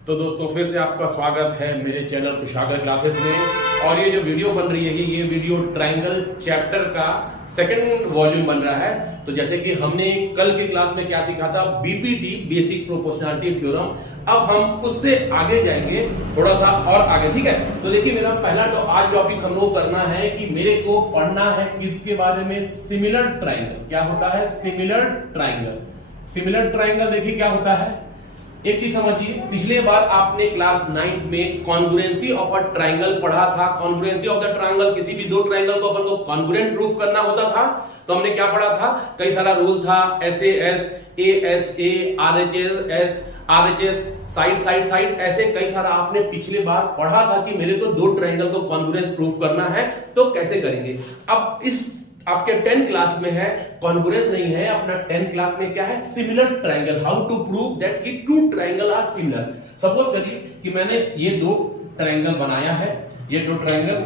तो दोस्तों फिर से आपका स्वागत है मेरे चैनल कुशागर क्लासेस में। और ये जो वीडियो बन रही है ये वीडियो ट्रायंगल चैप्टर का सेकंड वॉल्यूम बन रहा है। तो जैसे कि हमने कल की क्लास में क्या सीखा था, बीपीटी बेसिक प्रोपोर्शनैलिटी थ्योरम। अब हम उससे आगे जाएंगे, थोड़ा सा और आगे, ठीक है। तो देखिए मेरा पहला आज टॉपिक हम लोग करना है कि मेरे को पढ़ना है किसके बारे में, सिमिलर ट्रायंगल। क्या होता है सिमिलर ट्रायंगल? सिमिलर ट्रायंगल देखिए क्या होता है। एक चीज समझिए, पिछले बार आपने क्लास 9 में कॉन्ग्रुएंसी ऑफ अ ट्रायंगल पढ़ा था। कॉन्ग्रुएंसी ऑफ द ट्रायंगल, किसी भी दो ट्रायंगल को अपन को कॉन्ग्रुएंट प्रूफ करना होता था। तो हमने क्या पढ़ा था, कई सारा रूल था, SAS, ASA, RHS, RHS, side side side, ऐसे कई सारा आपने पिछले बार पढ़ा था कि मेरे को दो ट्रायंगल को कॉन्ग्रुएंस प्रूफ करना है तो कैसे करेंगे। अब इस आपके 10th क्लास में है कॉन्ग्रुएंस नहीं है, अपना 10th क्लास में क्या है, similar triangle, how to prove that कि two triangle are similar. Suppose करिए कि मैंने ये दो ट्रायंगल बनाया है, ये दो ट्रायंगल,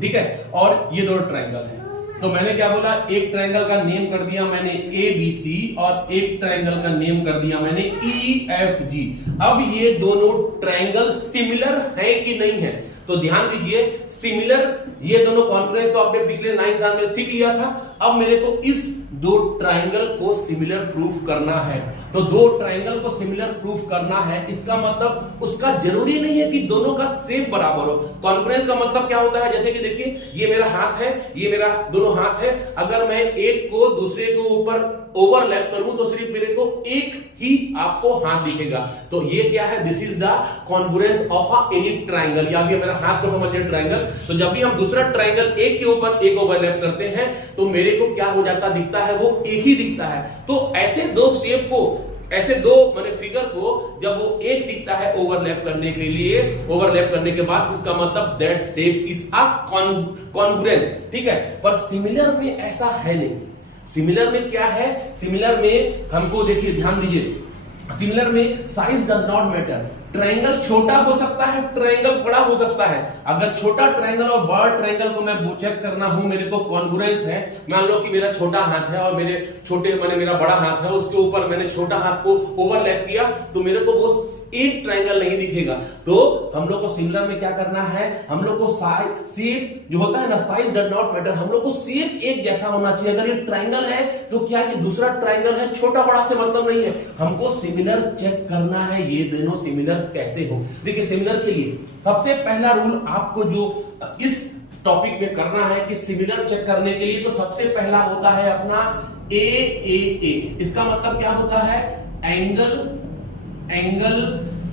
ठीक है, और ये दो ट्रायंगल है। तो मैंने क्या बोला, एक ट्रायंगल का नेम कर दिया मैंने ABC और एक ट्रायंगल का नेम कर दिया मैंने EFG। अब ये दोनों ट्रायंगल सिमिलर है कि नहीं है, तो ध्यान दीजिए, सिमिलर, ये दोनों कॉन्ग्रुएंस तो आपने पिछले 9 क्लास में सीख लिया था। अब मेरे को इस दो ट्रायंगल को सिमिलर प्रूफ करना है। तो दो ट्रायंगल को सिमिलर प्रूफ करना है, इसका मतलब उसका जरूरी नहीं है कि दोनों का शेप बराबर हो। कॉन्ग्रुएंस का मतलब क्या होता है, जैसे कि देखिए ये मेरा हाथ है, ये मेरा दोनों हाथ है, अगर मैं एक को दूसरे के ऊपर ओवरलैप करूं तो सिर्फ मेरे को एक ही आपको हाथ दिखेगा। तो ये क्या है, this is the congruence of any triangle. या भी मेरा हाथ को समझिए ट्रायंगल। तो जब भी हम दूसरा ट्रायंगल एक के ऊपर एक ओवरलैप करते हैं तो मेरे को क्या हो जाता दिखता है, वो एक ही दिखता है। तो ऐसे दो शेप को, ऐसे दो माने फिगर को जब वो एक दिखता है ओवरलैप करने के लिए, ओवरलैप करने के बाद इसका मतलब that shape is a congruence, ठीक है। पर सिमिलर में ऐसा है नहीं। सिमिलर में क्या है, सिमिलर में हमको देखिए ध्यान दीजिए, सिमिलर में size does not matter. Triangle छोटा हो सकता है, ट्रायंगल बड़ा हो सकता है। अगर छोटा ट्रायंगल और बड़ा ट्रायंगल को मैं चेक करना हूं, मेरे को कॉन्ग्रुएंस है, मान लो कि मेरा छोटा हाथ है और मेरे छोटे माने मेरा बड़ा हाथ है, उसके ऊपर मैंने छोटा हाथ को ओवरलैप किया तो मेरे को वो एक ट्रायंगल नहीं दिखेगा। तो हम लोग को सिमिलर में क्या करना है, हम लोग को साइज, शेप जो होता है ना, साइज डज नॉट मैटर, हम लोग को शेप एक जैसा होना चाहिए। अगर ये ट्रायंगल है तो क्या ये दूसरा ट्रायंगल है, छोटा बड़ा से मतलब नहीं है, हमको सिमिलर चेक करना है ये दोनों सिमिलर कैसे हो। देखिए सिमिलर के लिए सबसे पहला रूल आपको जो इस टॉपिक में करना है कि सिमिलर चेक करने के लिए, तो सबसे पहला होता है अपना AAA। इसका मतलब क्या होता है, एंगल, एंगल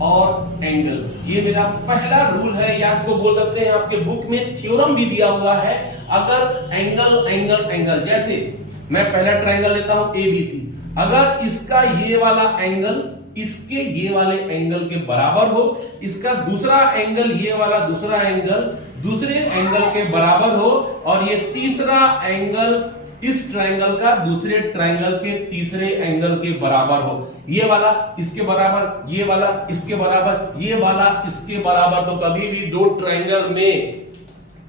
और एंगल। ये मेरा पहला रूल है, या इसको बोल सकते हैं आपके बुक में थ्योरम भी दिया हुआ है। अगर एंगल एंगल एंगल, जैसे मैं पहला ट्रायंगल लेता हूं ABC, अगर इसका ये वाला एंगल इसके ये वाले एंगल के बराबर हो, इसका दूसरा एंगल ये वाला दूसरा एंगल दूसरे एंगल के बराबर हो, और ये तीसरा एंगल इस ट्रायंगल का दूसरे ट्रायंगल के तीसरे एंगल के बराबर हो, ये वाला इसके बराबर, ये वाला इसके बराबर, ये वाला इसके बराबर, तो कभी भी दो ट्रायंगल में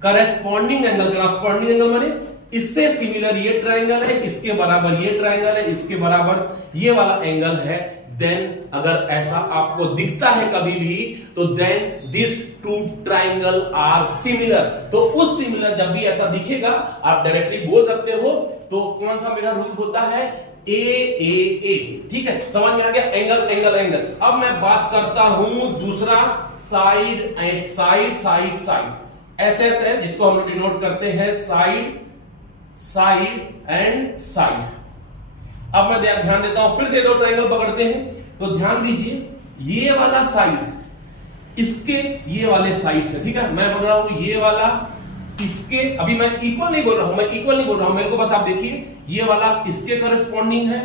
करस्पॉन्डिंग एंगल माने इससे सिमिलर ये ट्रायंगल है, इसके बराबर ये ट्रायंगल है, इसके बराबर ये वाला एंगल है, देन अगर ऐसा आपको दिखता है कभी भी, तो then this two triangle are similar. तो उस सिमिलर जब भी ऐसा दिखेगा आप डायरेक्टली बोल सकते हो। तो कौन सा मेरा रूल होता है, AAA, ठीक है, समझ में आ गया, एंगल एंगल एंगल। अब मैं बात करता हूं दूसरा, side side side side, SS है जिसको हम लोग डिनोट करते हैं साइड, साइड एंड साइड। अब मैं ध्यान देता हूं, फिर से दो ट्रायंगल पकड़ते हैं, तो ध्यान दीजिए ये वाला साइड इसके ये वाले साइड से, ठीक है, मैं बोल रहा हूं ये वाला इसके, अभी मैं इक्वल नहीं बोल रहा हूं, मैं इक्वल नहीं बोल रहा हूं, मेरे को बस आप देखिए ये वाला इसके करस्पॉन्डिंग है,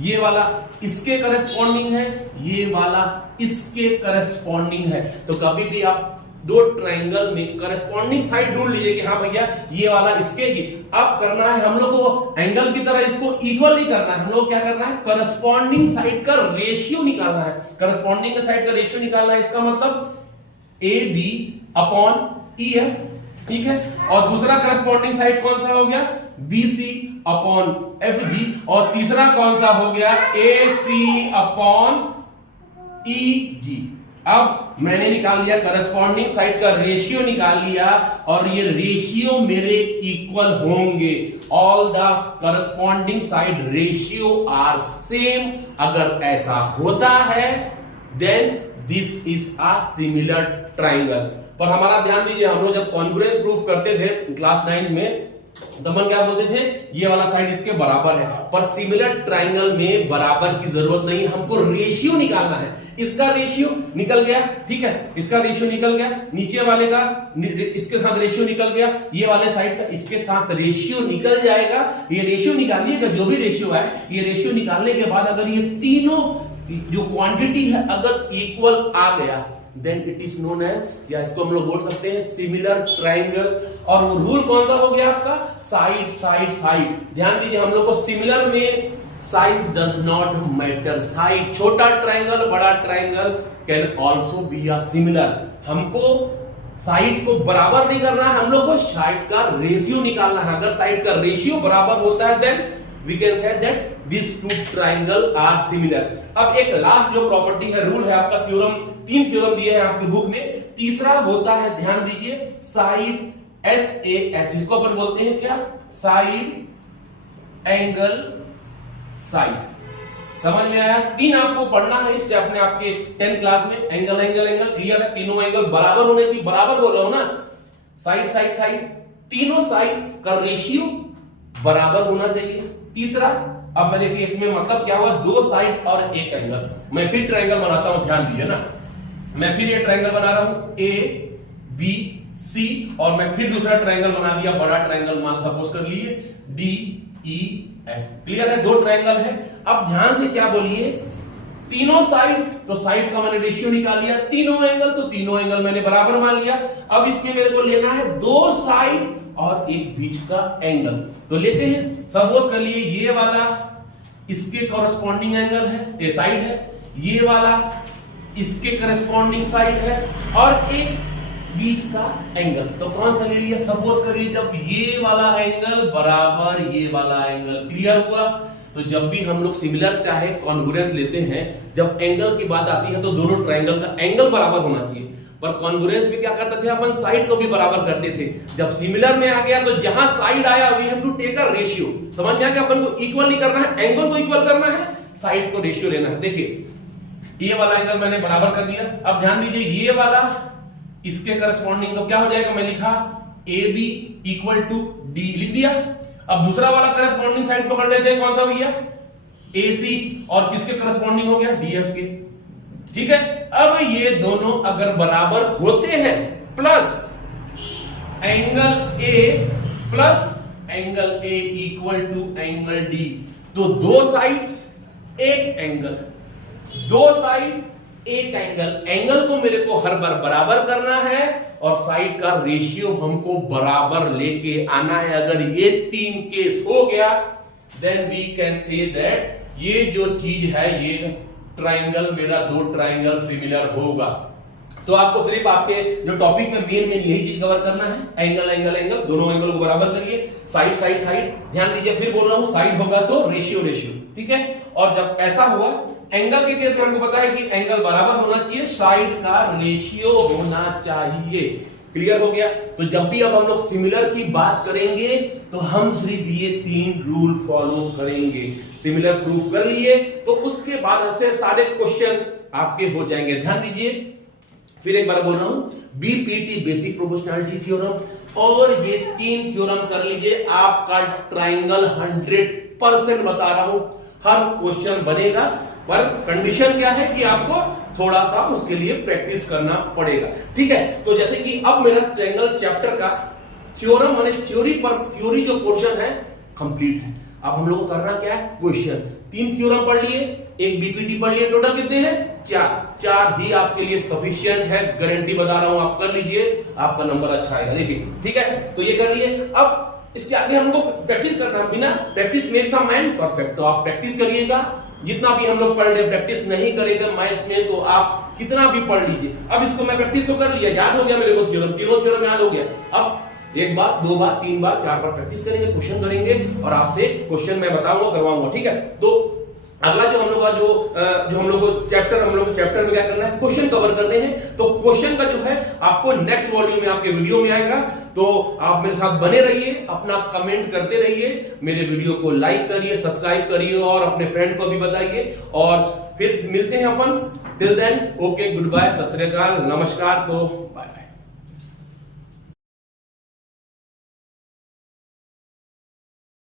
ये वाला इसके करस्पॉन्डिंग है, ये वाला इसके करस्पॉन्डिंग है। तो कभी भी आप दो ट्रायंगल में करस्पॉन्डिंग साइड ढूंढ लीजिए कि हाँ भैया ये वाला इसके की। अब करना है हम लोग को एंगल की तरह इसको इक्वल नहीं करना है, हम लोग क्या करना है, करस्पॉन्डिंग साइड का रेशियो निकालना है। करस्पॉन्डिंग साइड का रेशियो निकालना है, इसका मतलब AB अपॉन EF, ठीक है, और दूसरा करस्पॉन्डिंग साइड कौन सा हो गया, BC अपॉन FG, और तीसरा कौन सा हो गया, AC अपॉन EG। अब मैंने निकाल लिया करस्पॉन्डिंग साइड का रेशियो निकाल लिया, और ये रेशियो मेरे इक्वल होंगे। All the corresponding side ratio are same. अगर ऐसा होता है then this is a similar triangle. पर हमारा ध्यान दीजिए, हम लोग जब कॉन्ग्रुएंस प्रूफ करते थे क्लास 9 में, तो हम क्या बोलते थे, ये वाला साइड इसके बराबर है। पर सिमिलर ट्राइंगल में बराबर की जरूरत नहीं, हमको रेशियो निकालना है। इसका रेशियो निकल गया, ठीक है, इसका रेशियो निकल गया, नीचे वाले का इसके साथ रेशियो निकल गया, ये वाले साइड का इसके साथ रेशियो निकल जाएगा। ये रेशियो निकालिएगा, जो भी रेशियो है, ये रेशियो निकालने के बाद अगर ये तीनों जो क्वांटिटी है अगर इक्वल आ गया, then it is known as, या इसको हम लोग बोल सकते हैं सिमिलर ट्राइंगल। और वो रूल कौन सा हो गया आपका, साइड साइड साइड। ध्यान दीजिए, हम लोग को सिमिलर में size does not matter. Side, छोटा ट्राइंगल बड़ा triangle can also be a similar. हमको साइड को बराबर नहीं करना है, हम लोग को साइड का रेशियो निकालना है। अगर साइड का रेशियो बराबर होता है then we can say that this two triangle are similar. अब एक लास्ट जो प्रॉपर्टी है, रूल है आपका, थ्योरम, 3 थ्योरम दिए हैं आपकी बुक में। तीसरा होता है, ध्यान दीजिए, साइड SAS, जिसको अपन बोलते हैं क्या, साइड एंगल साइड। समझ में आया? 3 आपको पढ़ना है इस अपने आपके 10th क्लास में। एंगल एंगल एंगल क्लियर है, तीनों एंगल बराबर होने चाहिए, बराबर बोल रहा हूं ना, साइड साइड साइड, तीनों साइड का रेशियो बराबर होना चाहिए। तीसरा, अब मैं देखिए इसमें मतलब क्या हुआ, 2 साइड और 1 एंगल। मैं फिर ट्रायंगल बनाता हूं, ध्यान दीजिए ना, मैं फिर ये ट्रायंगल बना रहा हूं ABC, और मैं फिर दूसरा ट्रायंगल बना दिया, बड़ा ट्रायंगल मान सपोज कर लिए DEF। क्लियर है? 2 ट्रायंगल है। अब ध्यान से क्या बोलिए, तीनों साइड, तो साइड का मैंने रेशियो निकाल लिया, तीनों एंगल, तो तीनों एंगल मैंने बराबर मान लिया। अब इसमें मेरे को लेना है 2 साइड और एक बीच का एंगल, तो लेते हैं। सपोज कर लिए ये वाला इसके कॉरेस्पॉन्डिंग एंगल है, ये साइड है, ये वाला इसके कॉरेस्पॉन्डिंग साइड है, और एक बीच का एंगल। तो कौन सा ले लिया, सपोज करिए जब ये वाला एंगल बराबर ये वाला एंगल। क्लियर हुआ? तो जब भी हम लोग सिमिलर चाहे कॉन्ग्रुएंस लेते हैं, जब एंगल की बात आती है तो दोनों ट्रायंगल का एंगल बराबर होना चाहिए। पर कॉन्ग्रुएंस में क्या करते थे अपन, साइड को भी बराबर करते थे। जब सिमिलर में आ गया तो जहां साइड आया we have to take a ratio. समझ में आ गया? अपन को इक्वल नहीं करना है, एंगल को इक्वल करना है, साइड को रेशियो लेना है। देखिए ये वाला एंगल मैंने बराबर कर दिया। अब ध्यान दीजिए, ये वाला इसके करस्पॉन्डिंग, तो क्या हो जाएगा, मैं लिखा AB इक्वल टू D, लिख दिया। अब दूसरा वाला करस्पॉन्डिंग साइड पकड़ लेते हैं, कौन सा भैया, AC, और किसके करस्पॉन्डिंग हो गया, DF के। ठीक है? अब ये दोनों अगर बराबर होते हैं, plus angle A plus angle A equal to angle D, तो 2 sides 1 angle, 2 side 1 angle. Angle को मेरे को हर बार बराबर करना है और साइड का रेशियो हमको बराबर लेके आना है। अगर ये 3 केस हो गया then we can say that ये जो चीज है, ये ट्राइंगल मेरा 2 ट्राइंगल सिमिलर होगा। तो आपको सिर्फ आपके जो टॉपिक में मेन यही चीज कवर करना है, एंगल एंगल एंगल, दोनों एंगल को बराबर करिए, साइड साइड साइड। ध्यान दीजिए, फिर बोल रहा हूं, साइड होगा तो रेशियो रेशियो, ठीक है। और जब ऐसा हुआ, एंगल के केस में हमको पता है कि एंगल बराबर होना चाहिए, साइड का रेशियो होना चाहिए। क्लियर हो गया? तो जब भी अब हम लोग सिमिलर की बात करेंगे तो हम सिर्फ ये 3 रूल फॉलो करेंगे। सिमिलर प्रूफ कर लिए तो उसके बाद ऐसे सारे क्वेश्चन आपके हो जाएंगे। ध्यान दीजिए, फिर एक बार बोल रहा हूं, BPT बेसिक प्रोपोर्शनैलिटी थ्योरम, और ये 3 थ्योरम कर लीजिए, आपका ट्राइंगल 100% बता रहा हूं, हर क्वेश्चन बनेगा। पर कंडीशन क्या है कि आपको थोड़ा सा उसके लिए प्रैक्टिस करना पड़ेगा, ठीक है। तो जैसे कि अब मेरा ट्रायंगल चैप्टर का थ्योरम माने थ्योरी जो पोर्शन है कंप्लीट है। अब हम लोग को करना क्या है, क्वेश्चन। 3 थ्योरम पढ़ लिए, एक BPT पढ़ लिए, टोटल कितने हैं, 4 ही आपके लिए सफिशिएंट है। गारंटी बता रहा हूं, आप कर लीजिए, आपका नंबर अच्छा आएगा। देखिए, ठीक है, तो ये कर लिए। अब इसके आगे हमको प्रैक्टिस करना, बिना practice makes a man perfect. तो आप प्रैक्टिस करिएगा, जितना भी हम लोग पढ़ ले, प्रैक्टिस नहीं करेगा मैथ्स में तो आप कितना भी पढ़ लीजिए। अब इसको मैं प्रैक्टिस तो कर लिया, याद हो गया मेरे को थ्योरम, तीनों थ्योरम याद हो गया। अब 1 बार 2 बार 3 बार 4 बार प्रैक्टिस करेंगे, क्वेश्चन करेंगे, और आपसे क्वेश्चन मैं बताऊंगा, करवाऊंगा, ठीक है। तो अगला जो हम लोग का जो हम लोग को चैप्टर में क्या करना है, क्वेश्चन कवर करने हैं। तो क्वेश्चन का जो है आपको नेक्स्ट वॉल्यूम में आपके वीडियो में आएगा। तो आप मेरे साथ बने रहिए, अपना कमेंट करते रहिए, मेरे वीडियो को लाइक करिए, सब्सक्राइब करिए और अपने फ्रेंड को भी बताइए। और फिर मिलते हैं अपन। Till then okay, good bye, सत श्री अकाल, नमस्कार। तो बाय बाय।